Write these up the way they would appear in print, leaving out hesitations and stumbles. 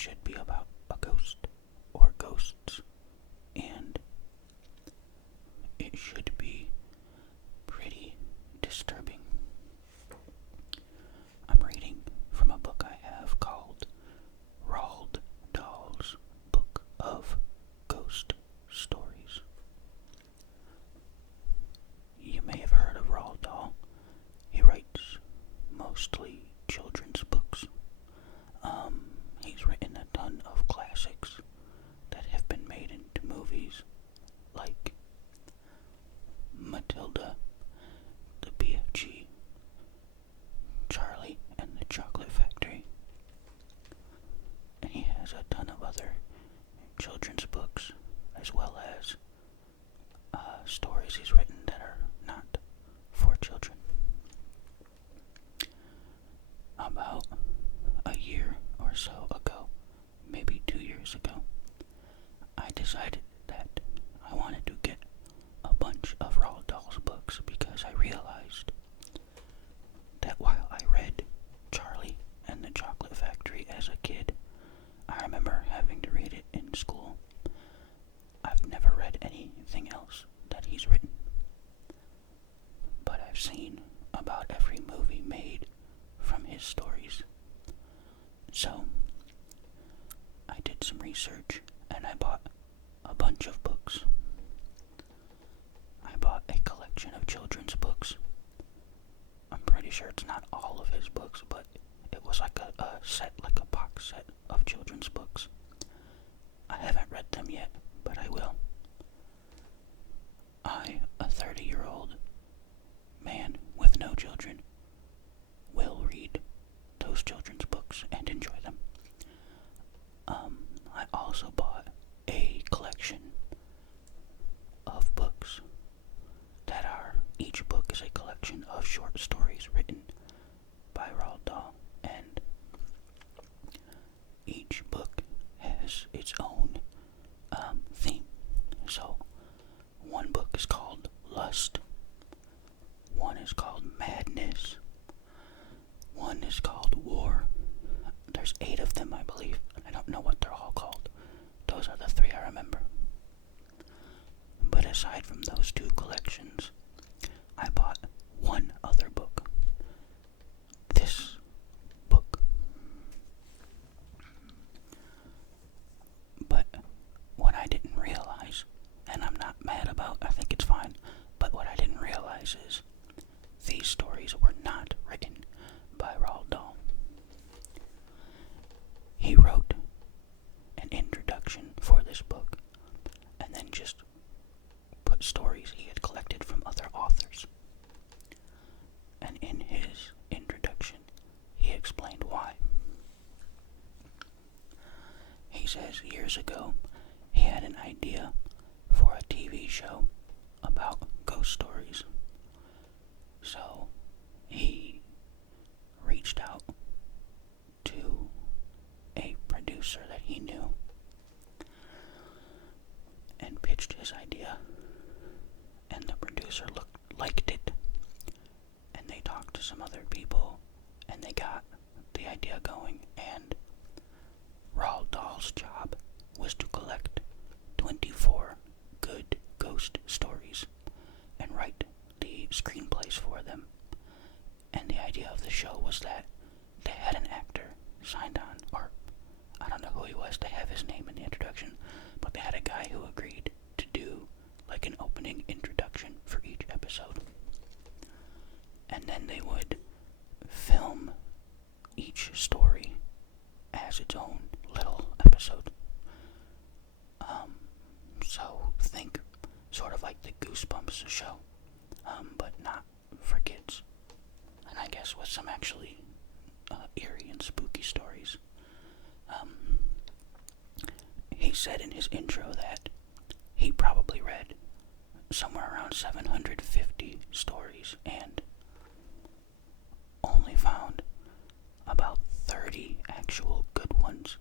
should be about a ghost or ghosts, and it should be pretty disturbing. I'm reading from a book I have called Roald Dahl's Book of Ghost Stories. You may have heard of Roald Dahl. He writes mostly children's books. He's written a ton of classics that have been made into movies, like Matilda, the BFG, Charlie and the Chocolate Factory. And he has a ton of other children's books, as well as stories he's written that are not for children. About a year or so ago, maybe 2 years ago, I decided that I wanted to get a bunch of Roald Dahl's books because I realized that while I read Charlie and the Chocolate Factory as a kid, I remember having to read it in school. I've never read anything else that he's written, but I've seen about every movie made from his stories. So I did some research and I bought a bunch of books. I bought a collection of children's books. I'm pretty sure it's not all of his books, but it was like a set, like a box set of children's books. I haven't read them yet, but I will. I, a 30-year-old man with no children, will read those children's books and enjoy them. I also bought a collection of books that are, each book is a collection of short stories written by Roald Dahl, and each book has its own theme. So one book is called Lust, one is called Madness, one is called War. There's 8 of them, I believe. I don't know what they're all called. Those are the 3 I remember. But aside from those 2 collections, I bought one other book. This book. But what I didn't realize, and I'm not mad about, I think it's fine, but what I didn't realize is these stories were not written by Roald Dahl. He wrote an introduction for this book and then just put stories he had collected from other authors. And in his introduction, he explained why. He says years ago, he had an idea for a TV show about ghost stories. So he reached out to a producer that he knew and pitched his idea, and the producer liked it, and they talked to some other people, and they got the idea going, and Roald Dahl's job was to collect 24 good ghost stories and write the screenplays for them. And the idea of the show was that they had an actor signed on, or I don't know who he was to have his name in the introduction, but they had a guy who agreed to do like an opening introduction for each episode. And then they would film each story as its own little episode. So think sort of like the Goosebumps show, but not for kids. And I guess with some actually eerie and spooky stories. He said in his intro that he probably read somewhere around 750 stories and only found about 30 actual good ones,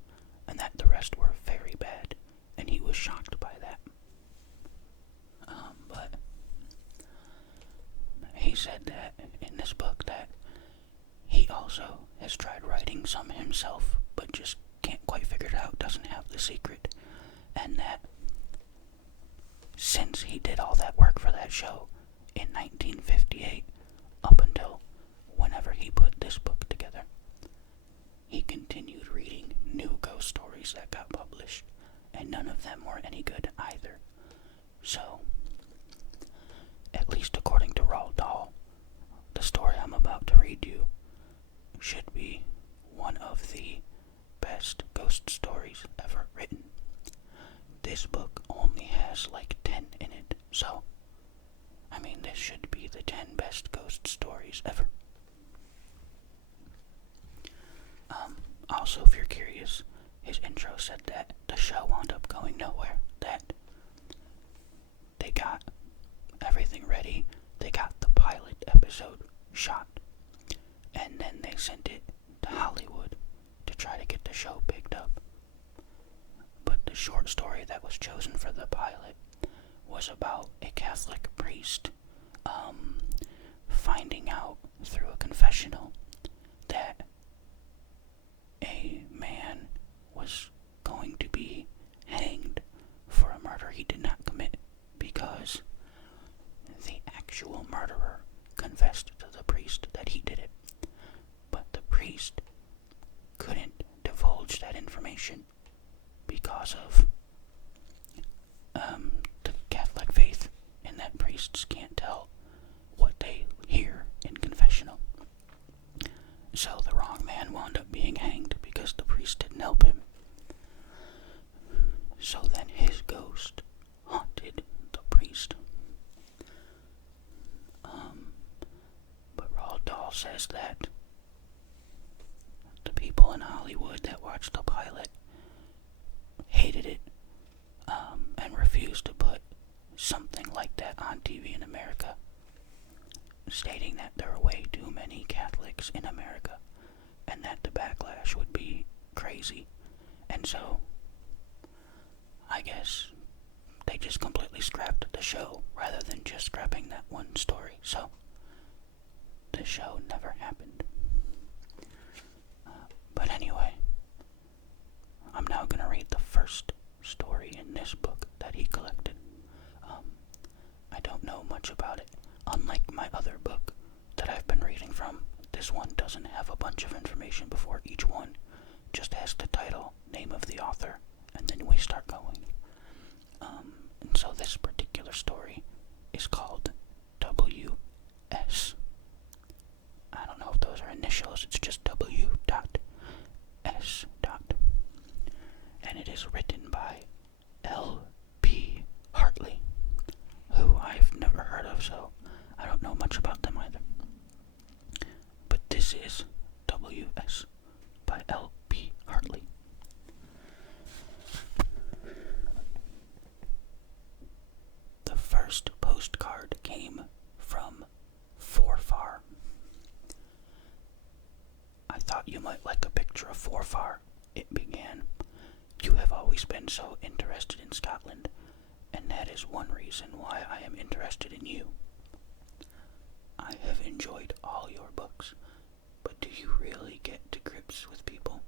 and that the rest were very bad, and he was shocked by that. But he said that in this book that he also has tried writing some himself, but just can't quite figured out, doesn't have the secret, and that since he did all that work for that show in 1958, up until whenever he put this book together, he continued reading new ghost stories that got published, and none of them were any good either. So, at least according to Roald Dahl, the story I'm about to read you should be one of the best ghost stories ever written. This book only has like 10 in it, so, I mean, this should be the 10 best ghost stories ever. Also, if you're curious, his intro said that the show wound up going nowhere, that they got everything ready, they got the pilot episode shot, and then they sent it to Hollywood to try to get the show picked up. But the short story that was chosen for the pilot was about a Catholic priest finding out through a confessional that a man was going to be hanged for a murder he did not commit, because the actual murderer confessed to the priest that he did it, but the priest couldn't divulge that information because of the Catholic faith, and that priests can't tell what they hear in confessional. So the wrong man wound up being hanged because the priest didn't help him. So then his ghost haunted the priest. But Roald Dahl says that the people in Hollywood that watched the pilot hated it, and refused to put something like that on TV in America, stating that there are way too many Catholics in America and that the backlash would be crazy. And so, I guess they just completely scrapped the show rather than just scrapping that one story. So, the show never happened. But anyway, I'm now going to read the first story in this book that he collected. I don't know much about it. Unlike my other book that I've been reading from, this one doesn't have a bunch of information before each one. Just has the title, name of the author, and then we start going. And so this particular story is called W.S. I don't know if those are initials, it's just W.S. And it is written by L.P. Hartley, who I've never heard of, so I don't know much about them either. But this is W.S. by L.P. Hartley. The first postcard came from Forfar. I thought you might like a picture of Forfar. It began. You have always been so interested in Scotland, and that is one reason why I am interested in you. I have enjoyed all your books, but do you really get to grips with people?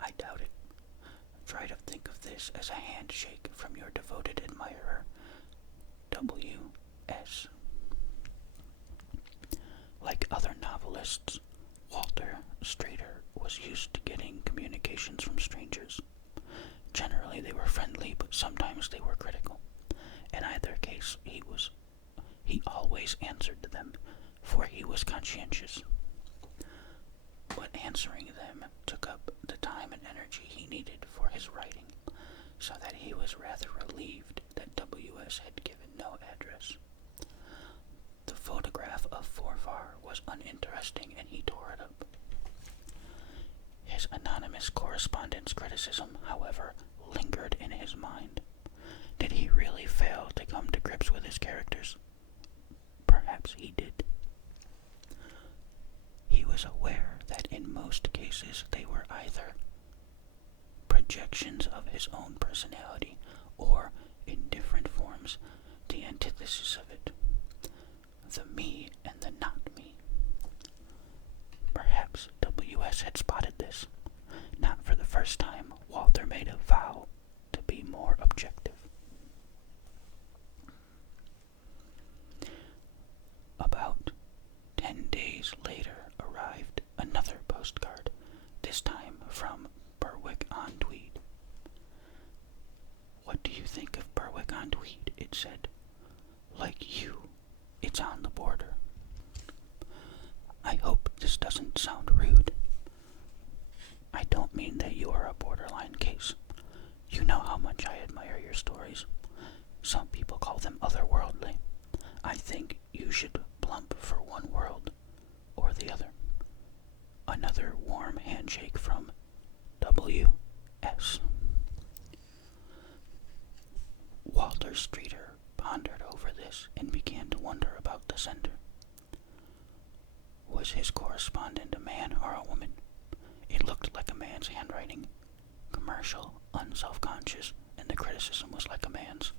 I doubt it. Try to think of this as a handshake from your devoted admirer, W.S. Like other novelists, Walter Strader was used to getting communications from strangers. Generally they were friendly, but sometimes they were critical. In either case, he always answered them, for he was conscientious. But answering them took up the time and energy he needed for his writing, so that he was rather relieved that W.S. had given no address. The photograph of Forfar was uninteresting, and he tore it up. His anonymous correspondent's criticism, however, lingered in his mind. Did he really fail to come to grips with his characters? Perhaps he did. He was aware that in most cases they were either projections of his own personality, or, in different forms, the antithesis of it. The me and the not me. Perhaps W.S. had spotted this, not for the first time, Walter made a vow to be more objective. About 10 days later arrived another postcard, this time from Berwick-on-Tweed. "What do you think of Berwick-on-Tweed?" it said. "Like you, it's on the border. I hope this doesn't sound rude. I don't mean that you are a borderline case. You know how much I admire your stories. Some people call them otherworldly. I think you should plump for one world or the other." Another warm handshake from W.S. Walter Streeter pondered over this and began to wonder about the sender. Was his correspondent a man or a woman? It looked like a man's handwriting, commercial, unself-conscious, and the criticism was like a man's.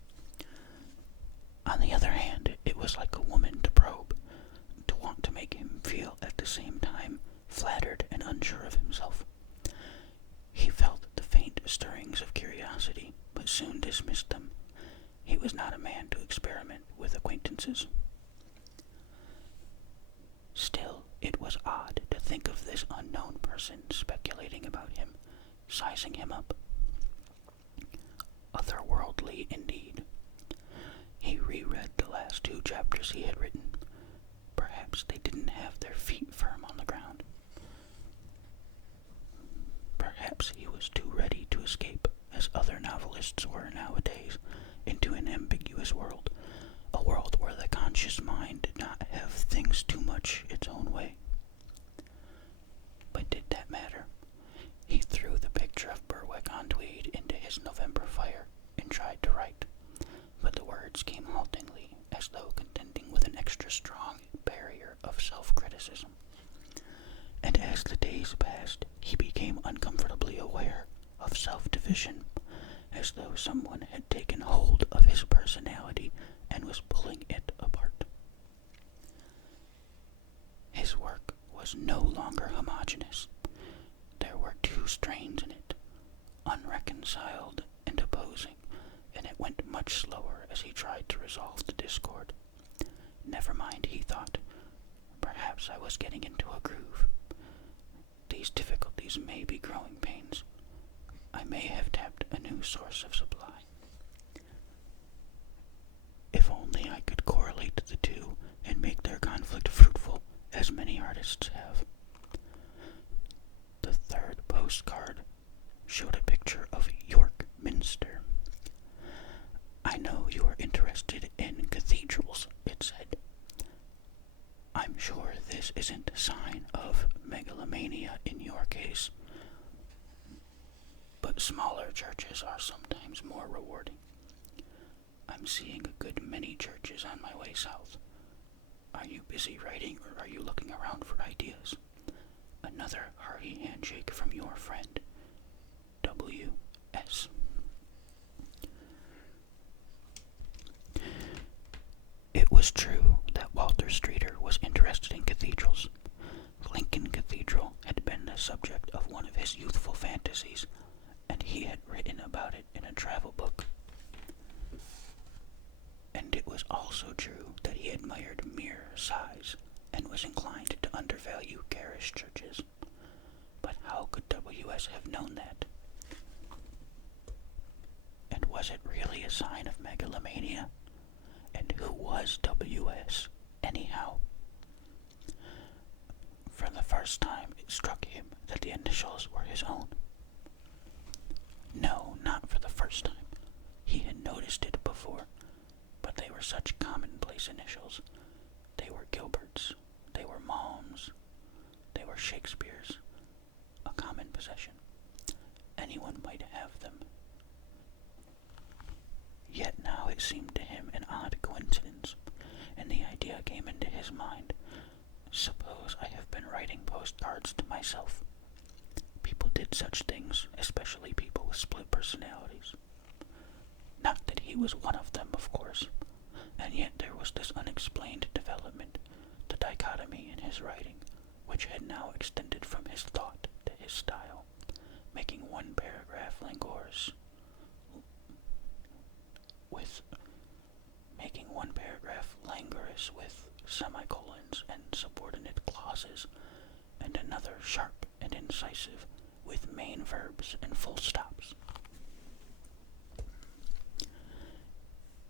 On the other hand, it was like a woman to probe, to want to make him feel at the same time flattered and unsure of himself. He felt the faint stirrings of curiosity, but soon dismissed them. He was not a man to experiment with acquaintances. Still, it was odd to think of this unknown person speculating about him, sizing him up. Otherworldly indeed. He reread the last 2 chapters he had written. Perhaps they didn't have their feet firm on the ground. Perhaps he was too ready to escape, as other novelists were nowadays, into an ambiguous world, a world where the conscious mind did not have things too much its own way. But did that matter? He threw the picture of Berwick-on-Tweed into his November fire and tried to write, but the words came haltingly, as though contending with an extra strong barrier of self-criticism. And as the days passed, he became uncomfortably aware of self-division, as though someone had taken hold of his personality and was pulling it apart. His work was no longer homogeneous. There were 2 strains in it, unreconciled and opposing, and it went much slower as he tried to resolve the discord. Never mind, he thought. Perhaps I was getting into a groove. These difficulties may be growing pains. I may have tapped a new source of supply. If only I could correlate the 2 and make their conflict fruitful, as many artists have. The 3rd postcard showed a picture of York Minster. "I know you are interested in cathedrals," it said. "I'm sure this isn't a sign of megalomania in your case, but smaller churches are sometimes more rewarding. I'm seeing a good many churches on my way south. Are you busy writing, or are you looking around for ideas?" Another hearty handshake from your friend, W.S. It was true that Walter Streeter was interested in cathedrals. Lincoln Cathedral had been the subject of one of his youthful fantasies, and he had written about it in a travel book. And it was also true that he admired mere size and was inclined to undervalue garish churches. But how could W.S. have known that? And was it really a sign of megalomania? And who was W.S., anyhow? For the first time, it struck him that the initials were his own. No, not for the first time. He had noticed it before, but they were such commonplace initials. They were Gilbert's, they were Malm's, they were Shakespeare's, a common possession. Anyone might have them. Yet now it seemed to him an odd coincidence, and the idea came into his mind. Suppose I have been writing postcards to myself. People did such things, especially people with split personalities. Not that he was one of them, of course, and yet there was this unexplained development, the dichotomy in his writing, which had now extended from his thought to his style, making one one paragraph languorous with making one paragraph languorous with semicolons and subordinate clauses, and another sharp and incisive with main verbs and full stops.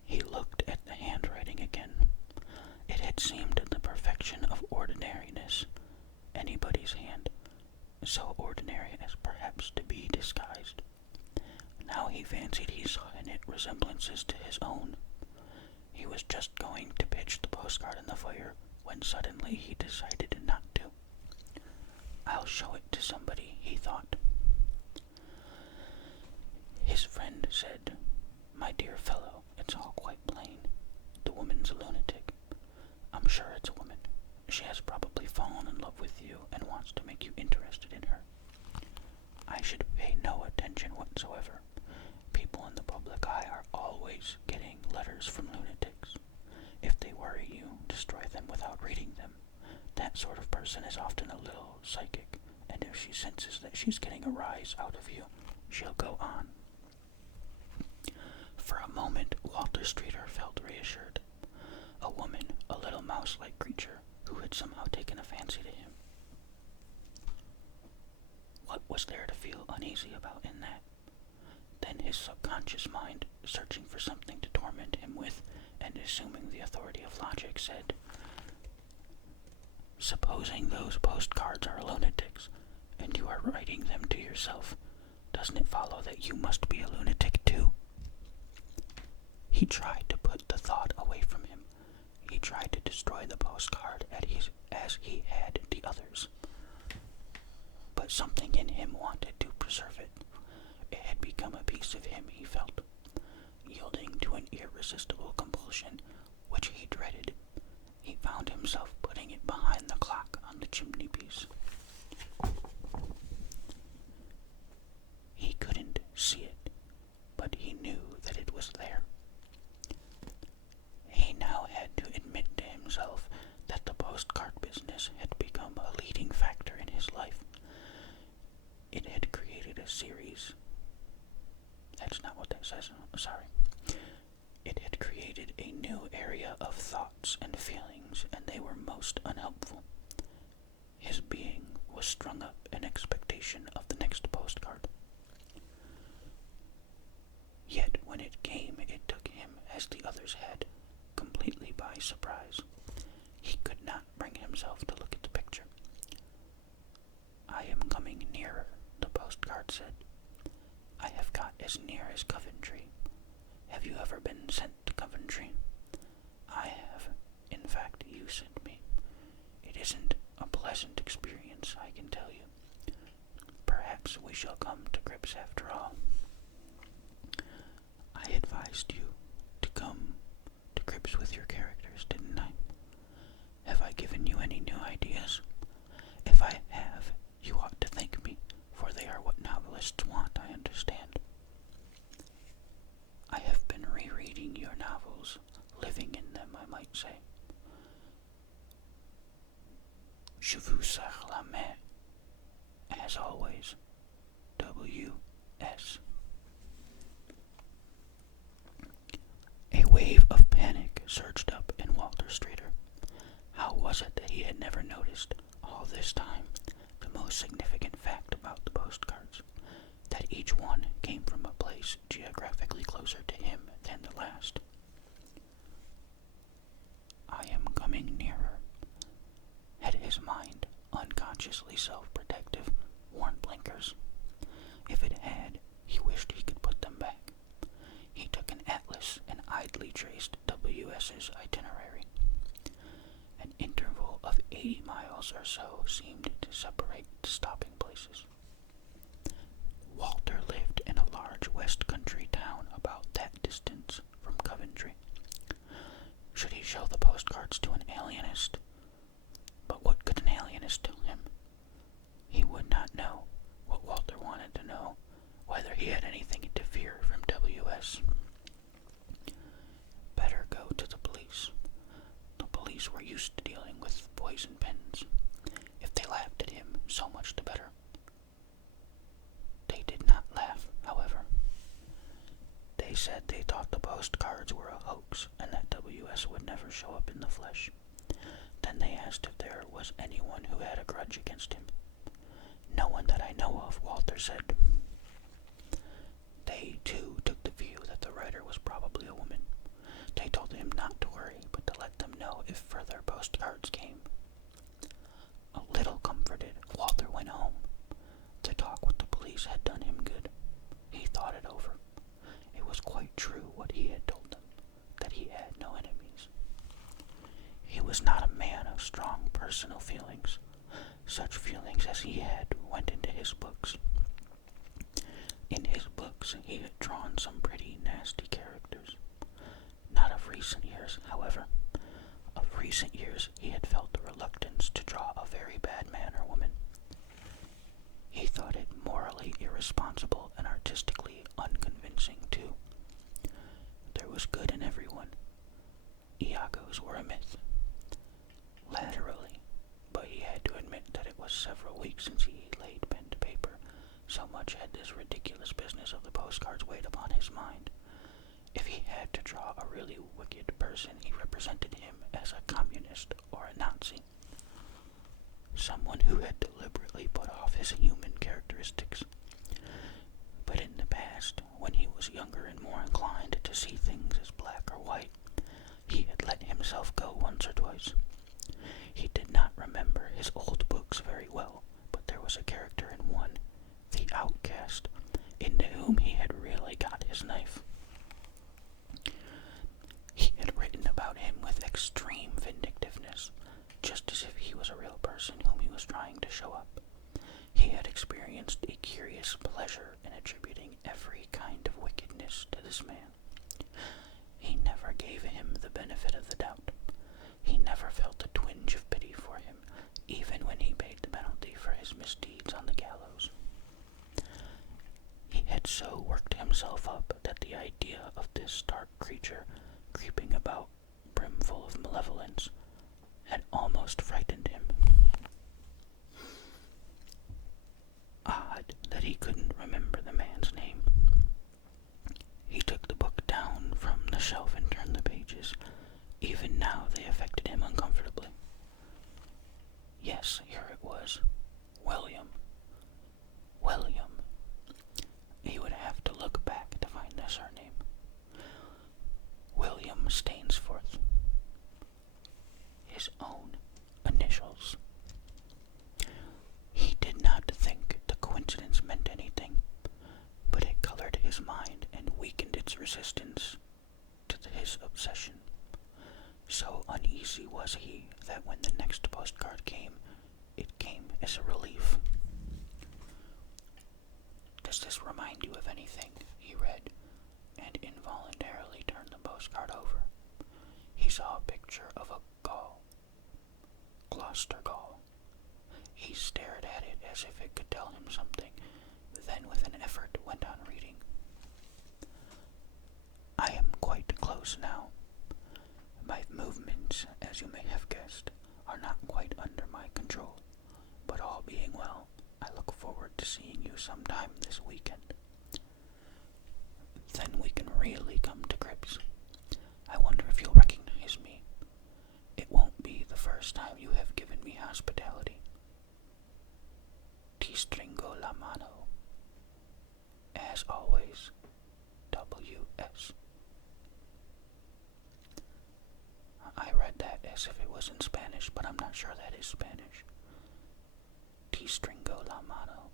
He looked at the handwriting again. It had seemed the perfection of ordinariness, anybody's hand, so ordinary as perhaps to be disguised. Now he fancied he saw in it resemblances to his own. He was just going to pitch the postcard in the fire when suddenly he decided not to. I'll show it to somebody, he thought. His friend said, "My dear fellow, it's all quite plain. The woman's a lunatic. I'm sure it's a woman. She has probably fallen in love with you and wants to make you interested in her. I should pay no attention whatsoever. People in the public eye are always getting letters from lunatics. If they worry you, destroy them without reading them. That sort of person is often a little psychic, and if she senses that she's getting a rise out of you, she'll go on." For a moment, Walter Streeter felt reassured. A woman, a little mouse-like creature, who had somehow taken a fancy to him. What was there to feel uneasy about in that? Then his subconscious mind, searching for something to torment him with, and assuming the authority of logic, said, "Supposing those postcards are lunatics, and you are writing them to yourself, doesn't it follow that you must be a lunatic too?" He tried to put the thought away from him. He tried to destroy the postcard as he had the others. But something in him wanted to preserve it. It had become a piece of him, he felt. Yielding to an irresistible compulsion, which he dreaded, he found himself putting it behind the clock on the chimney-piece. He couldn't see it, but he knew that it was there. He now had to admit to himself that the postcard business had become a leading factor in his life. It had created a series. That's not what that says. Sorry. It had created a new area of thoughts and feelings, and they were most unhelpful. His being was strung up in expectation of the next postcard. Yet when it came, it took him, as the others had, completely by surprise. He could not bring himself to look at the picture. "I am coming nearer," the postcard said. "I have got as near as Coventry. Have you ever been sent to Coventry? I have. In fact, you sent me. It isn't a pleasant experience, I can tell you. Perhaps we shall come to grips after all. I advised you to come to grips with your characters, didn't I? Have I given you any new ideas? If I have, you ought to thank me, for they are what novelists want, I understand. I have been rereading your novels, living in them, I might say. Je vous serre la main. As always, W.S. A wave of panic surged up in Walter Streeter. How was it that he had never noticed, all this time, the most significant fact about the postcards, that each one came from a place geographically closer to him than the last? I am coming nearer. Had his mind, unconsciously self-protective, worn blinkers? If it had, he wished he could put them back. He took an atlas and idly traced W.S.'s itinerary. An interval of 80 miles or so seemed to separate the stopping places. Walter lived in a large West Country town about that distance from Coventry. Should he show the postcards to an alienist? But what could an alienist tell him? He would not know what Walter wanted to know, whether he had anything to fear from W.S. Better go to the police. The police were used to dealing with poison pens. If they laughed at him, so much the better. they thought the postcards were a hoax and that W.S. would never show up in the flesh. Then they asked if there was anyone who had a grudge against him. No one that I know of, Walter said. They, too, took the view that the writer was probably a woman. They told him not to worry, but to let them know if further postcards came. A little comforted, Walter went home. The talk with the police had done him good. He thought it over. It was quite true what he had told them, that he had no enemies. He was not a man of strong personal feelings. Such feelings as he had went into his books. In his books, he had drawn some pretty nasty characters. Not of recent years, however. Of recent years, he had felt the reluctance to draw a very bad man or woman. He thought it morally irresponsible and artistically unconvincing, too. There was good in everyone. Iagos were a myth. Laterally, but he had to admit that it was several weeks since he laid pen to paper, so much had this ridiculous business of the postcards weighed upon his mind. If he had to draw a really wicked person, he represented him as a communist or a Nazi. Someone who had deliberately put off his human characteristics. But in the past, when he was younger and more inclined to see things as black or white, he had let himself go once or twice. He did not remember his old books very well, but there was a character in one, the outcast, into whom he had really got his knife. He had written about him with extreme vindictiveness, just as if he was a real person whom he was trying to show up. He had experienced a curious pleasure in attributing every kind of wickedness to this man. He never gave him the benefit of the doubt. He never felt a twinge of pity for him, even when he paid the penalty for his misdeeds on the gallows. He had so worked himself up that the idea of this dark creature creeping about, brimful of malevolence, had almost frightened him. Odd that he couldn't remember the man's name. He took the book down from the shelf and turned the pages. Even now they affected him uncomfortably. Yes, here it was. William. William. He would have to look back to find the surname. William Stainsforth. His own initials. He did not think the coincidence meant anything, but it colored his mind and weakened its resistance to his obsession. So uneasy was he that when the next postcard came, it came as a relief. "Does this remind you of anything?" he read, and involuntarily turned the postcard over. He saw a picture of a Gaul, Gloucester Gaul. He stared at it as if it could tell him something, then with an effort went on reading. "I am quite close now. My movements, as you may have guessed, are not quite under my control, but all being well, I look forward to seeing you sometime this weekend. Then we can really come to grips. I wonder if you'll recognize me. It won't be the first time you have given me hospitality. Ti stringo la mano. As always, W.S." I read that as if it was in Spanish, but I'm not sure that is Spanish. Ti stringo la mano.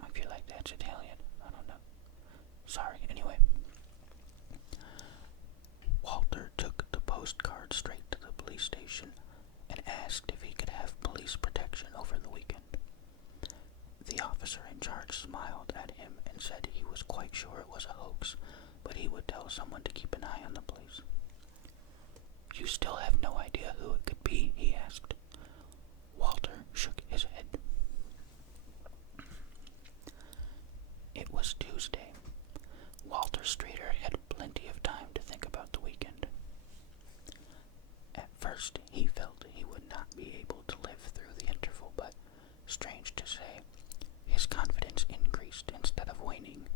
I feel like that's Italian. I don't know. Sorry, anyway. Walter took the postcard straight to the police station and asked if he could have police protection over the weekend. The officer in charge smiled at him and said he was quite sure it was a hoax, but he would tell someone to keep an eye on the place. "You still have no idea who it could be?" he asked. Walter shook his head. It was Tuesday. Walter Streeter had plenty of time to think about the weekend. At first, he felt he would not be able to live through the interval, but, strange to say, his confidence increased instead of waning.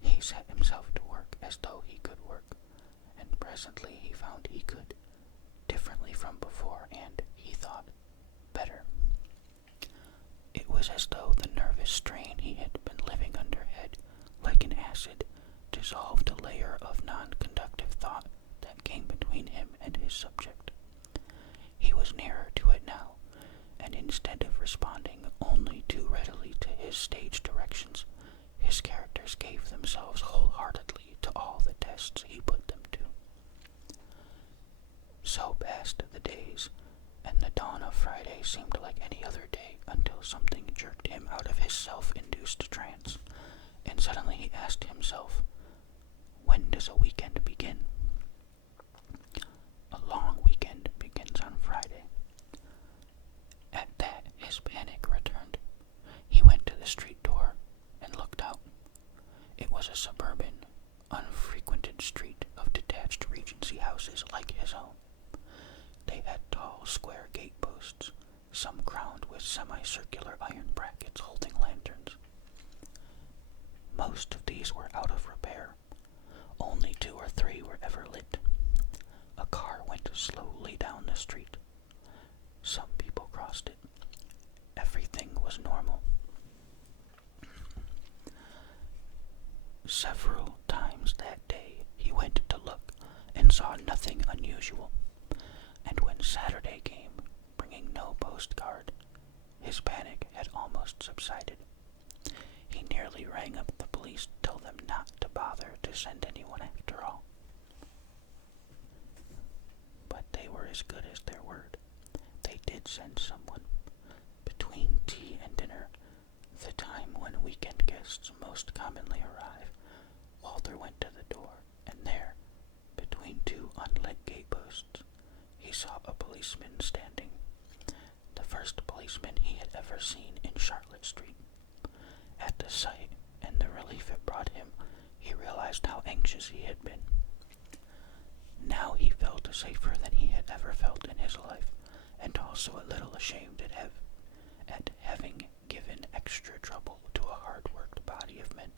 He He set himself to work as though he could work, and presently he found he could, differently from before, and, he thought, better. It was as though the nervous strain he had been living under had, like an acid, dissolved a layer of non-conductive thought that came between him and his subject. He was nearer to it now, and instead of responding only too readily to his stage directions, his characters gave themselves wholeheartedly to all the tests he put them to. So passed the days, and the dawn of Friday seemed like any other day until something jerked him out of his self-induced trance, and suddenly he asked himself, when does a weekend begin? A long weekend begins on Friday. At that, his panic returned. He went to the street door and looked out. It was a suburban, unfrequented street of detached Regency houses like his own. They had tall, square gate posts, some crowned with semicircular iron brackets holding lanterns. Most of these were out of repair. Only 2 or 3 were ever lit. A car went slowly down the street. Some people crossed it. Everything was normal. Several times that day he went to look and saw nothing unusual, and when Saturday came, bringing no postcard, his panic had almost subsided. He nearly rang up the police to tell them not to bother to send anyone after all. But they were as good as their word. They did send someone. Between tea and dinner, the time when weekend guests most commonly arrive, Walter went to the door, and there, between 2 unlit gate posts, he saw a policeman standing. The first policeman he had ever seen in Charlotte Street. At the sight and the relief it brought him, he realized how anxious he had been. Now he felt safer than he had ever felt in his life, and also a little ashamed at having given extra trouble to a hard-worked body of men.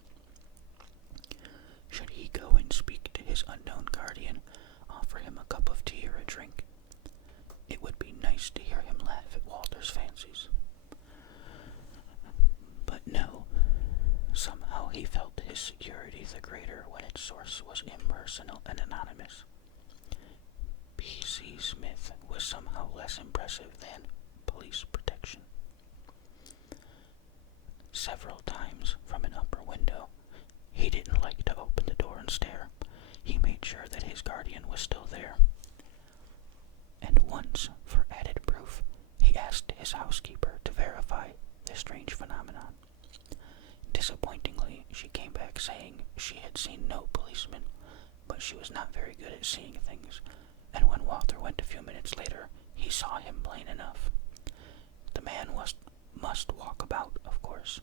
Should he go and speak to his unknown guardian, offer him a cup of tea or a drink? It would be nice to hear him laugh at Walter's fancies. But no, somehow he felt his security the greater when its source was impersonal and anonymous. P.C. Smith was somehow less impressive than police protection. Several times, from an upper window, he didn't like to open the door and stare. He made sure that his guardian was still there. And once, for added proof, he asked his housekeeper to verify the strange phenomenon. Disappointingly, she came back saying she had seen no policeman, but she was not very good at seeing things, and when Walter went a few minutes later, he saw him plain enough. The man must walk about, of course.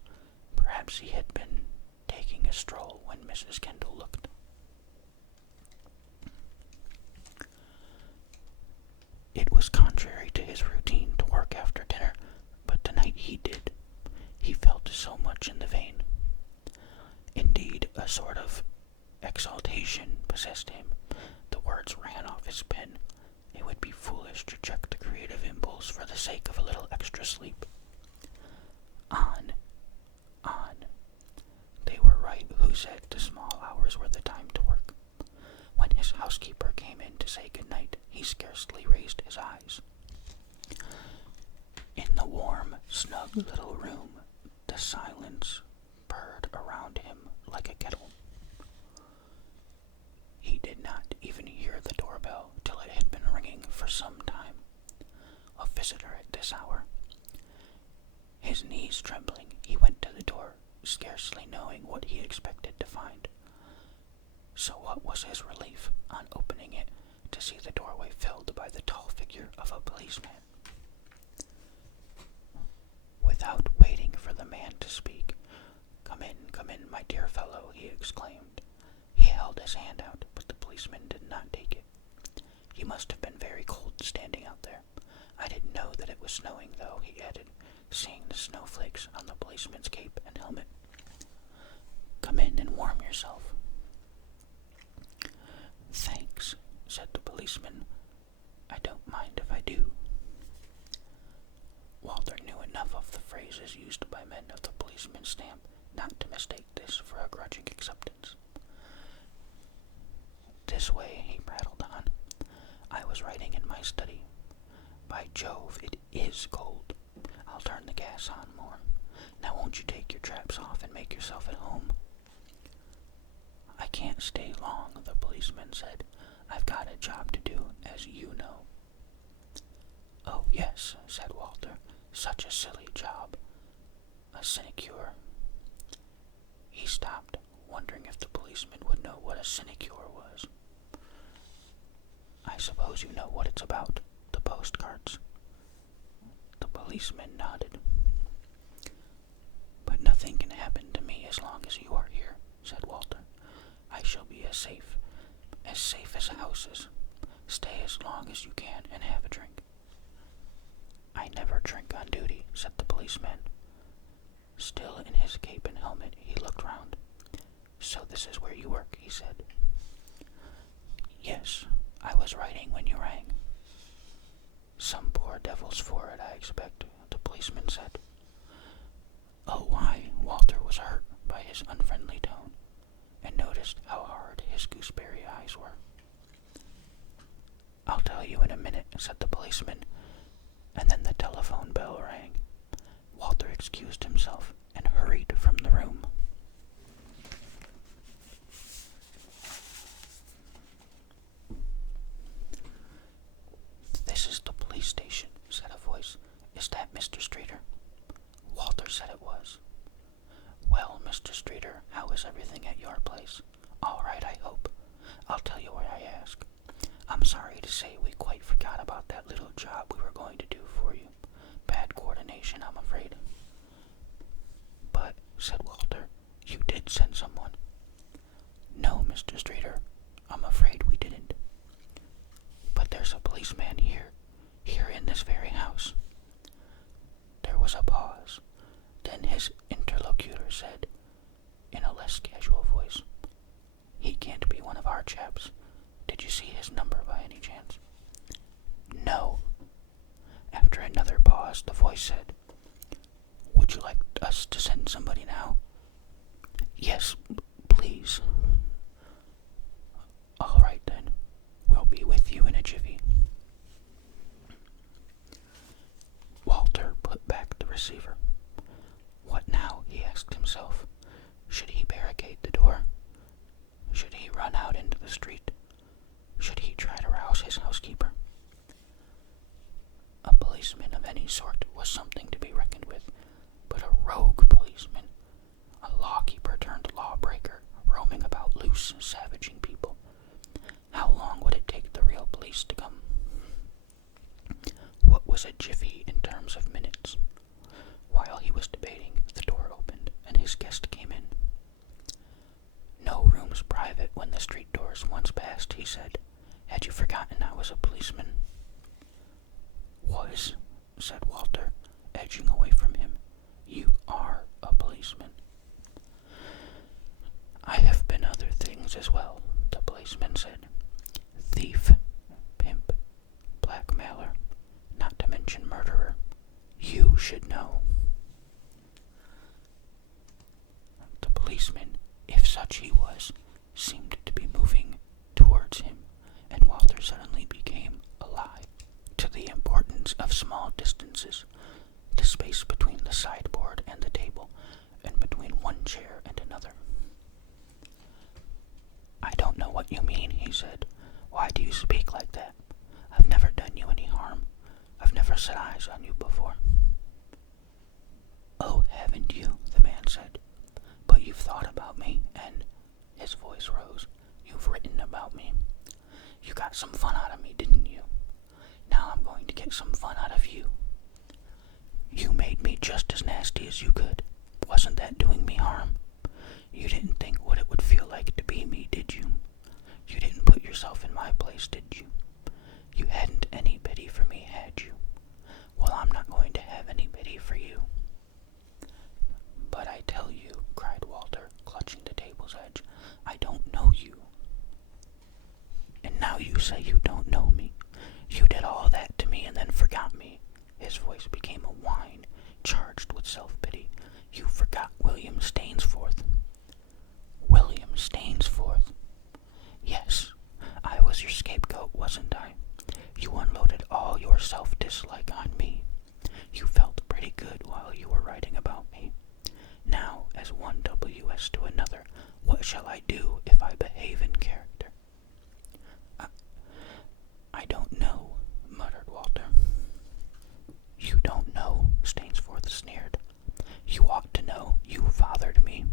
Perhaps he had been taking a stroll when Mrs. Kendall looked. It was contrary to his routine to work after dinner, but tonight he did. He felt so much in the vein. Indeed, a sort of exaltation possessed him. The words ran off his pen. It would be foolish to check the creative impulse for the sake of a little extra sleep. On. They were right who said the small hours were the time to work. When his housekeeper came in to say good night, he scarcely raised his eyes. In the warm, snug little room, the silence purred around him like a kettle. He did not even hear the doorbell till it had been ringing for some time. A visitor at this hour. His knees trembling, he went to the door, scarcely knowing what he expected to find. So what was his relief, on opening it, to see the doorway filled by the tall figure of a policeman. Without waiting for the man to speak, come in, my dear fellow," he exclaimed. He held his hand out, but the policeman did not take it. "You must have been very cold standing out there. I didn't know that it was snowing, though," he added, seeing the snowflakes on the policeman's cape and helmet. "Come in and warm yourself. men of the policeman's stamp not to mistake this for a grudging acceptance. This way, he prattled on. I was writing in my study. By Jove, it is cold. I'll turn the gas on more. Now won't you take your traps off and make yourself at home? I can't stay long, the policeman said. I've got a job to do, as you know. Oh, yes, said Walter. Such a silly job. A sinecure. He stopped, wondering if the policeman would know what a sinecure was. I suppose you know what it's about, the postcards. The policeman nodded. But nothing can happen to me as long as you are here, said Walter. I shall be as safe as houses. Stay as long as you can and have a drink. I never drink on duty, said the policeman. Still in his cape and helmet, he looked round. So this is where you work, he said. Yes, I was writing when you rang. Some poor devil's for it, I expect, the policeman said. Oh, why? Walter was hurt by his unfriendly tone, and noticed how hard his gooseberry eyes were. I'll tell you in a minute, said the policeman, and then the telephone bell rang. Walter excused himself and hurried from the room. This is the police station, said a voice. Is that Mr. Streeter? Walter said it was. Well, Mr. Streeter, how is everything at your place? All right, I hope. I'll tell you why I ask. I'm sorry to say we quite forgot about that little job we were going to do for you. Bad coordination, I'm afraid. But, said Walter, you did send someone. No, Mr. Streeter, I'm afraid we didn't. But there's a policeman here in this very house. There was a pause. Then his interlocutor said, in a less casual voice, He can't be one of our chaps. Did you see his number by any chance? No. After another pause, the voice said, Would you like us to send somebody now? Yes, please. All right, then. We'll be with you in a jiffy. Walter put back the receiver. What now? He asked himself. Should he barricade the door? Should he run out into the street? Should he try to rouse his housekeeper? A policeman of any sort was something to be reckoned with, but a rogue policeman, a lawkeeper turned lawbreaker, roaming about loose and savaging people. How long would it take the real police to come? What was a jiffy in terms of minutes? While he was debating, the door opened, and his guest came in. No rooms private when the street doors once passed, he said. Had you forgotten I was a policeman? Was, said Walter, edging away from him. You are a policeman. I have been other things as well, the policeman said. Thief, pimp, blackmailer, not to mention murderer. You should know. The policeman, if such he was, seemed to be moving towards him, and Walter suddenly became alive to the importance of small distances, the space between the sideboard and the table, and between one chair and another. I don't know what you mean, he said. Why do you speak like that? I've never done you any harm. I've never set eyes on you before. Oh, haven't you? The man said. But you've thought about me, and his voice rose. You've written about me. You got some fun out of me, didn't you? Now I'm going to get some fun out of you. You made me just as nasty as you could. Wasn't that doing me harm? You didn't think what it would feel like to be me, did you? You didn't put yourself in my place, did you? You hadn't any pity for me, had you? Well, I'm not going to have any pity for you. But I tell you, cried Walter, clutching the table's edge, I don't know you. And now you say you don't know me. You did all that to me and then forgot me. His voice became a whine, charged with self-pity. You forgot William Stainsforth. William Stainsforth. Yes, I was your scapegoat, wasn't I? You unloaded all your self-dislike on me. You felt pretty good while you were writing about me. Now, as one WS to another, what shall I do if I behave in character? I don't know, muttered Walter. You don't know, Stainsforth sneered. You ought to know. You fathered me.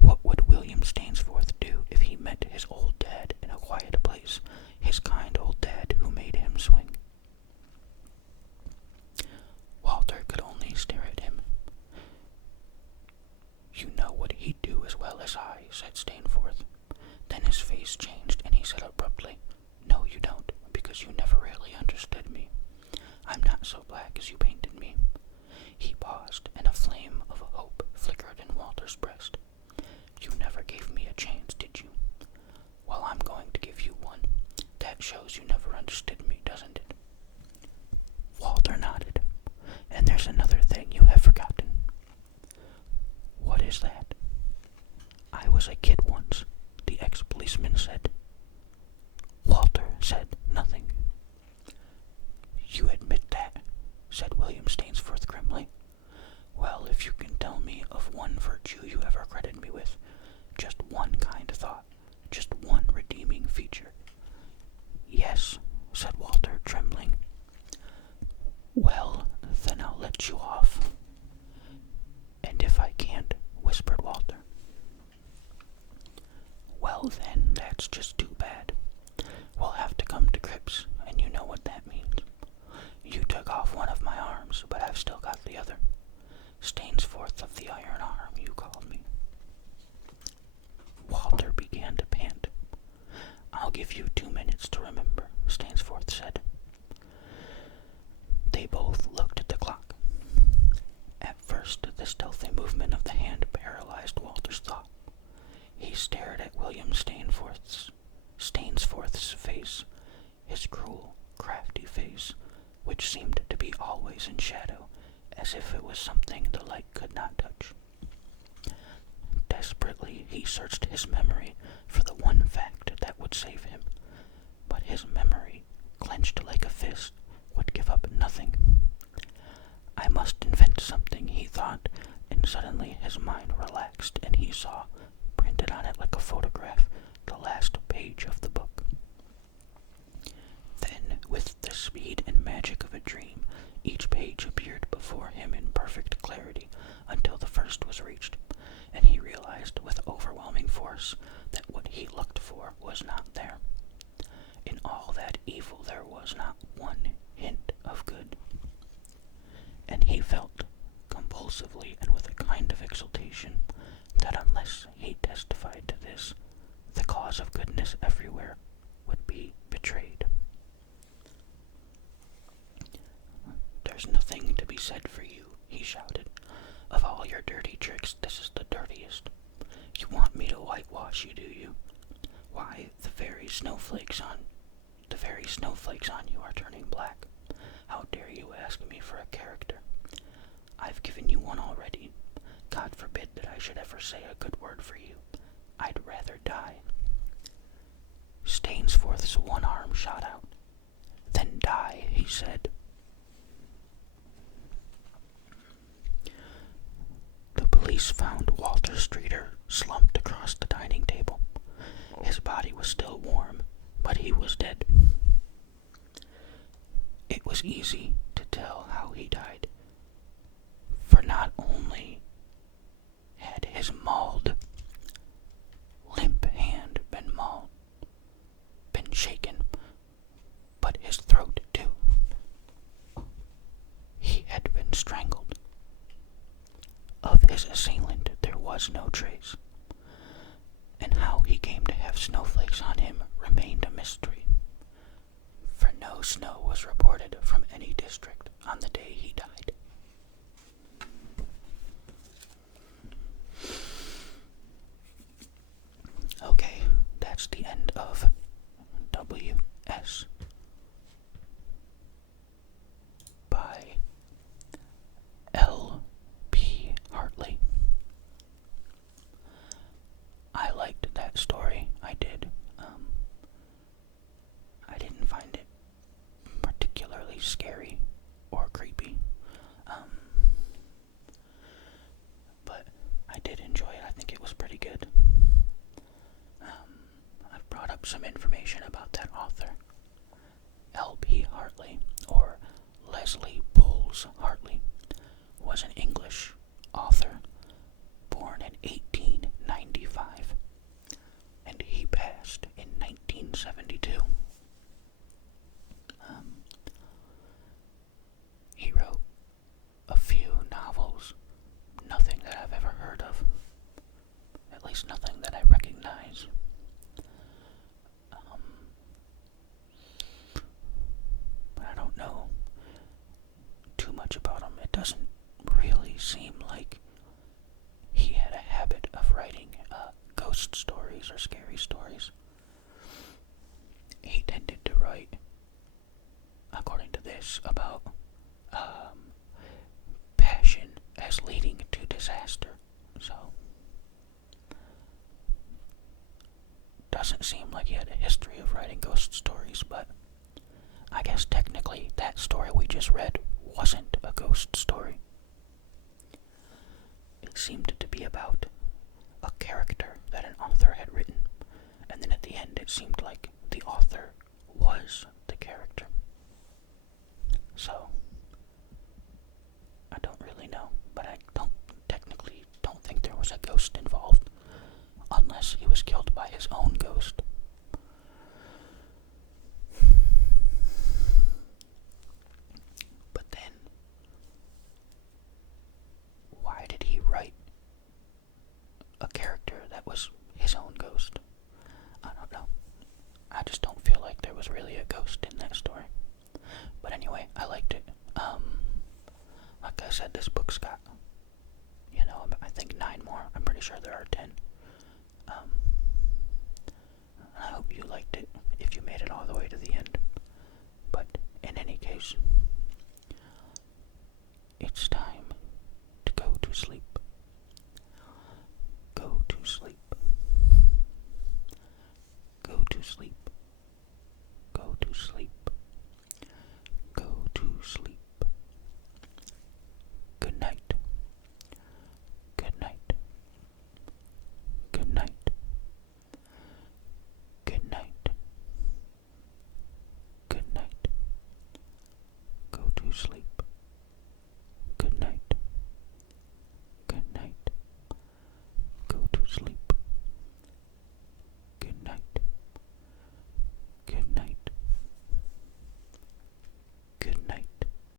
What would William Stainsforth do if he met his old dad in a quiet place, his kind old dad who made him swing? Walter could only stare at him. You know what he'd do as well as I, said Stainsforth. Then his face changed and he said abruptly, No, you don't, because you never really understood me. I'm not so black as you painted me. He paused, and a flame of hope flickered in Walter's breast. You never gave me a chance, did you? Well, I'm going to give you one. That shows you never understood me, doesn't it? Walter nodded. And there's another thing you have forgotten. What is that? I was a kid once, the ex-policeman said. Walter said nothing. You admit that, said William Stainsforth grimly. Well, if you can tell me of one virtue you ever credited me with, just one kind thought, just one redeeming feature. Yes, said Walter, trembling. Well, then I'll let you off. And if I can't, whispered Walter. Well then, that's just too bad. We'll have to come to grips, and you know what that means. You took off one of my arms, but I've still got the other. Stainsforth of the Iron Arm, you called me. Walter began to pant. I'll give you 2 minutes to remember, Stainsforth said. They both looked at the clock. At first, the stealthy movement of the hand paralyzed Walter's thought. He stared at William Stainsforth's face, his cruel, crafty face, which seemed to be always in shadow, as if it was something the light could not touch. Desperately, he searched his memory for the one fact that would save him, but his memory, clenched like a fist, would give up nothing. I must invent something, he thought, and suddenly his mind relaxed, and he saw, printed on it like a photograph, the last page of the book. Then, with the speed and magic of a dream, each page appeared before him in perfect clarity until the first was reached, and he realized with overwhelming force that what he looked for was not there. In all that evil there was not one hint of good. And he felt, compulsively and with a kind of exultation, that unless he testified to this, the cause of goodness everywhere would be betrayed. There's nothing to be said for you, he shouted. Of all your dirty tricks, this is the dirtiest. You want me to whitewash you, do you? Why, the very snowflakes on you are turning black. How dare you ask me for a character? I've given you one already. God forbid that I should ever say a good word for you. I'd rather die. Stainsforth's one arm shot out. Then die, he said. The police found Walter Streeter slumped across the dining table. His body was still warm, but he was dead. It was easy to tell how he died, for not only had his mauled, limp hand been shaken, but his throat too. He had been strangled. Of his assailant there was no trace, and how he came to have snowflakes on him remained a mystery, for no snow was reported from any district on the day he died. Okay, that's the end of W.S. by L.P. Hartley. sound like he had a history of writing ghost stories, but I guess technically that story we just read wasn't a ghost story. It seemed to be about a character that an author had written, and then at the end it seemed like the author was the character. So, I don't really know, but I technically don't think there was a ghost involved, unless he was killed by his own ghost. But then, why did he write a character that was his own ghost? I don't know. I just don't feel like there was really a ghost in that story. But anyway, I liked it. Like I said, this book's got, I think 9 more. I'm pretty sure there are 10. I hope you liked it if you made it all the way to the end. But in any case,